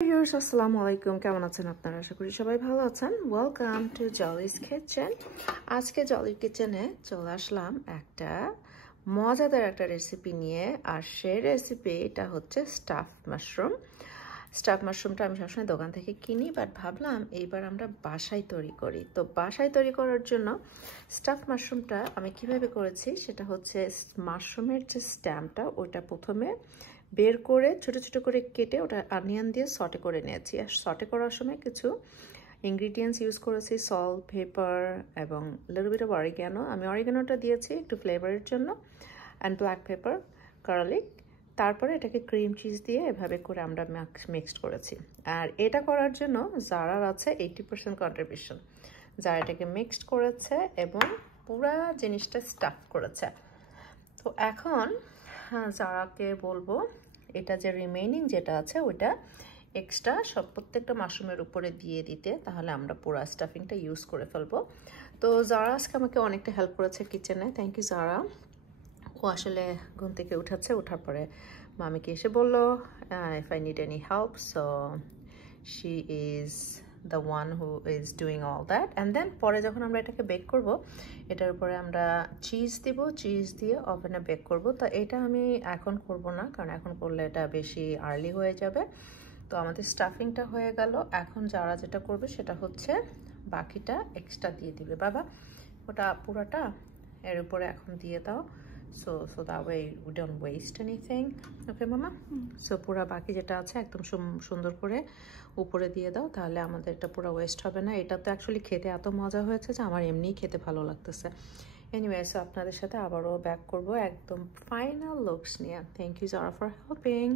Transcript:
Viewers আসসালামু আলাইকুম, কেমন আছেন আপনারা? আশা করি সবাই ভালো আছেন। Welcome to জলিস kitchen. আজকে জলির কিচেনে চলে আসলাম একটা মজাদার একটা রেসিপি নিয়ে। আর সেই রেসিপিটা হচ্ছে স্টাফ মাশরুম। স্টাফ মাশরুমটা আমি সবসময় দোকান থেকে কিনি, বাট ভাবলাম এইবার আমরা বাসায় তৈরি করি। তো বাসায় তৈরি করার জন্য স্টাফ মাশরুমটা আমি কিভাবে করেছি সেটা হচ্ছে মাশরুমের যে স্ট্যাম্পটা ওইটা প্রথমে বের করে ছোট ছোট করে কেটে ওটা অনিয়ন দিয়ে সটে করে নিয়েছি। আর সটে করার সময় কিছু ইনগ্রিডিয়েন্টস ইউজ করেছি, সল্ট, পেপার এবং লিটল বিট অফ অরিগ্যানো। আমি অরিগ্যানোটা দিয়েছি একটু ফ্লেভারের জন্য, অ্যান্ড ব্ল্যাক পেপার, গার্লিক। তারপরে এটাকে ক্রিম চিজ দিয়ে এভাবে করে আমরা মিক্সড করেছি। আর এটা করার জন্য জারার আছে 80% কন্ট্রিবিউশন। যারা এটাকে মিক্সড করেছে এবং পুরা জিনিসটা স্টাফ করেছে। তো এখন জারাকে বলবো এটা যে রিমেইনিং যেটা আছে ওইটা এক্সট্রা সব প্রত্যেকটা মাশরুমের উপরে দিয়ে দিতে, তাহলে আমরা পুরো স্টাফিংটা ইউজ করে ফেলবো। তো জারা আজকে আমাকে অনেকটা হেল্প করেছে কিচেনে। থ্যাংক ইউ জারা। ও আসলে ঘুম থেকে উঠাচ্ছে, ওঠার পরে মামিকে এসে বললো if I need any help, so she is the one who is doing all that. And then পরে যখন আমরা এটাকে বেক করব, এটার উপরে আমরা চিজ দিব, চিজ দিয়ে ওভেনে বেক করব। তো এটা আমি এখন করব না, কারণ এখন করলে এটা বেশি আর্লি হয়ে যাবে। তো আমাদের স্টাফিংটা হয়ে গেল। এখন যারা যেটা করবে সেটা হচ্ছে বাকিটা এক্সট্রা দিয়ে দিবে। বাবা ওটা পুরোটা এর উপরে এখন দিয়ে দাও, so that way we don't waste anything. Okay মামা? সো পুরো বাকি যেটা আছে একদম সুন্দর করে উপরে দিয়ে দাও, তাহলে আমাদের এটা পুরো ওয়েস্ট হবে না। এটা তো অ্যাকচুয়ালি খেতে এত মজা হয়েছে যে আমার এমনিই খেতে ভালো লাগতেছে। এনিওয়ে, সো আপনাদের সাথে আবারও ব্যাক করবো একদম ফাইনাল লুকস নিয়ে। Thank you Zara for helping.